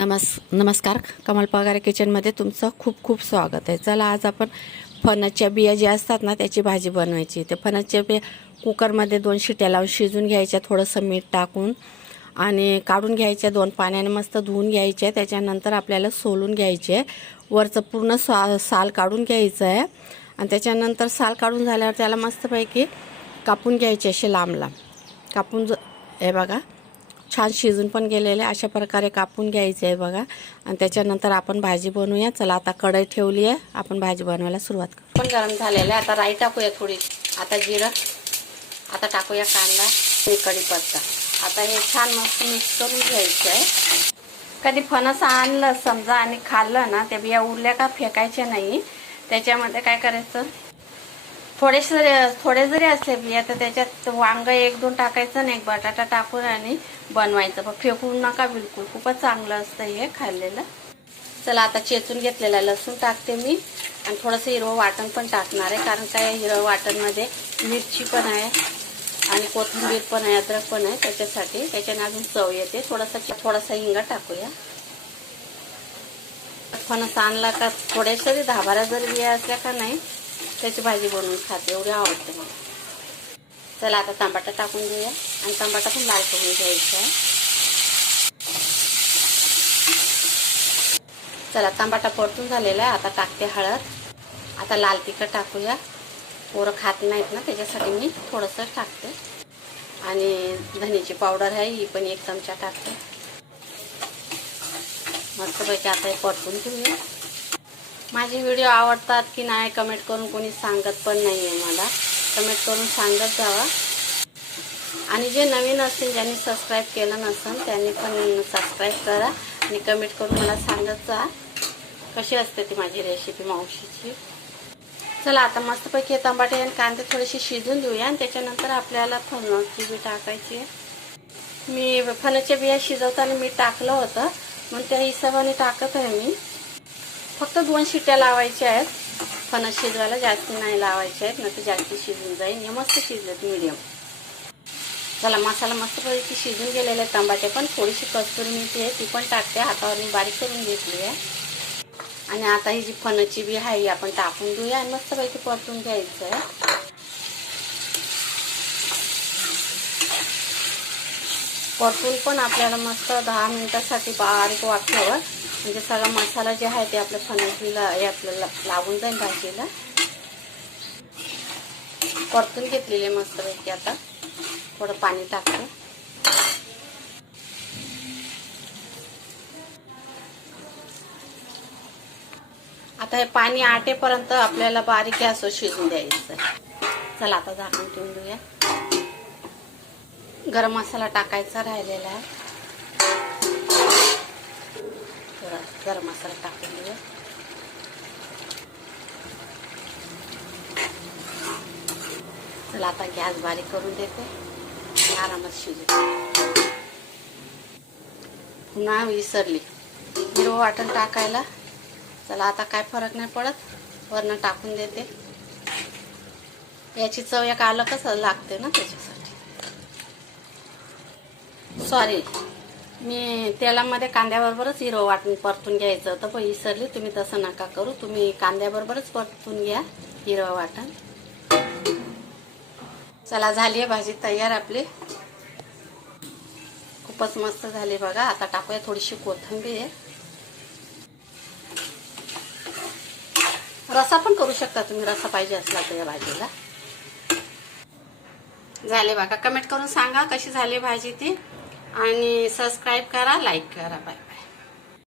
नमस् नमस्कार कमल पगारे किचनमध्ये तुमचं खूप खूप स्वागत आहे. चला आज आपण फणसच्या बिया ज्या असतात ना त्याची भाजी बनवायची. ते फणसच्या बिया कुकरमध्ये दोन शिट्या लावून शिजून घ्यायच्या थोडंसं मीठ टाकून आणि काढून घ्यायच्या दोन पाण्याने मस्त धुवून घ्यायचे त्याच्यानंतर आपल्याला सोलून घ्यायचे. वरचं पूर्ण सा साल काढून घ्यायचं आहे. आणि त्याच्यानंतर साल काढून झाल्यावर त्याला मस्तपैकी कापून घ्यायचे असे लांब लांब कापून ज हे बघा. छान शिजून पण गेलेले अशा प्रकारे कापून घ्यायचे आहे बघा. आणि त्याच्यानंतर आपण भाजी बनवूया. चला आता कढई ठेवली आहे. आपण भाजी बनवायला सुरुवात करू. पण गरम झालेलं आहे. आता राई टाकूया थोडी. आता जिरं. आता टाकूया कांदा आणि कढीपत्ता. आता हे छान मस्त मिक्स करून घ्यायचं आहे. कधी फणस आणलं समजा आणि खाल्लं ना त्या बिया उरल्या का फेकायच्या नाही. त्याच्यामध्ये काय करायचं? थोडेसे जरी थोडे जरी असले बिया तर त्याच्यात वांग एक दोन टाकायचं आणि एक बटाटा टाकून आणि बनवायचं. पण फेकू नका बिलकुल खूपच चांगलं असतं हे खाल्लेलं. चला आता चेचून घेतलेला लसूण टाकते मी. आणि थोडंसं हिरवं वाटण पण टाकणार आहे कारण काय हिरवं वाटणमध्ये मिरची पण आहे आणि कोथिंबीर पण आहे अद्रक पण आहे त्याच्यासाठी. त्याच्याने अजून चव येते. थोडासा थोडासा हिंगा टाकूया. फणस आणला का थोड्याशा जरी दहा बारा जरी बिया असल्या का नाही त्याची भाजी बनवून खाते एवढी आवडते मला. चला आता तांबाटा टाकून घेऊया. आणि तांबाटा पण लाल करून घ्यायचा आहे. चला तांबाटा परतून झालेला आहे. आता टाकते हळद. आता लाल तिखट टाकूया. पोरं खात नाहीत ना त्याच्यासाठी मी थोडंसं टाकते. आणि धनीची पावडर आहे ही पण एक चमचा टाकते. मस्तपैकी आता हे परतून घेऊया. माझे व्हिडिओ आवडतात की नाही कमेंट करून कोणी सांगत पण नाही आहे मला. कमेंट करून सांगत जावा. आणि जे नवीन असतील ज्यांनी सबस्क्राईब केलं नसेल त्यांनी पण सबस्क्राईब करा आणि कमेंट करून मला सांगत जा. कशी असते ती माझी रेसिपी मावशीची? चला आता मस्तपैकी हे टमाटे आणि कांदे थोडेसे शिजून देऊया आणि त्याच्यानंतर आपल्याला फणची बी टाकायची आहे. मी फणाच्या बिया शिजवताना मी टाकलं होतं मग त्या हिशोबाने टाकत आहे मी. फक्त दोन शिट्या लावायच्या आहेत. फणस शिजवायला जास्त नाही लावायचे आहेत ना ते जास्त शिजून जाईल. हे मस्त शिजलेत मिडियम चला मसाला मस्तपैकी शिजून गेलेले टमाटे पण. थोडीशी कस्तुरी मिळते आहे ती पण टाकते. हातावर मी बारीक करून घेतली आहे. आणि आता ही जी फणसची बी आहे आपण टाकून देऊया आणि मस्तपैकी परतून घ्यायचं आहे. परतून पण आपल्याला मस्त दहा मिनिटासाठी बारीक वाटल्यावर म्हणजे सगळा मसाला जे आहे ते आपल्या फणसबीला हे आपल्याला लागून जाईल भाजीला. परतून घेतलेले मस्तपैकी आता. थोडं पाणी टाकलं आता हे पाणी आटेपर्यंत आपल्याला बारीक असं शिजून द्यायचं. चला आता झाकून ठेवून देऊया. गरम मसाला टाकायचा राहिलेला आहे. थोडा गरम मसाला टाकून देऊया चला आता गॅस बारीक करून देते. आरामात शिजू पुन्हा विसरली. हिरवं वाटण टाकायला. चला आता काय फरक नाही पडत. वरनं टाकून देते. याची चव एक आलं कसं लागते ना त्याच्यासाठी? सॉरी मी तेलामध्ये कांद्याबरोबरच हिरवं वाटून परतून घ्यायचं होतं. पण विसरली तुम्ही तसं नका करू. तुम्ही कांद्याबरोबरच परतून घ्या हिरवं वाटण. चला झाली आहे भाजी तयार आपली. खूपच मस्त झाली बघा. आता टाकूया थोडीशी कोथिंबीर. रसा पण करू शकता तुम्ही. रसा पाहिजे असला तर या भाजीला. झाले बघा. कमेंट करून सांगा कशी झाली भाजी ती. आणि सबस्क्राईब करा लाईक करा बाय.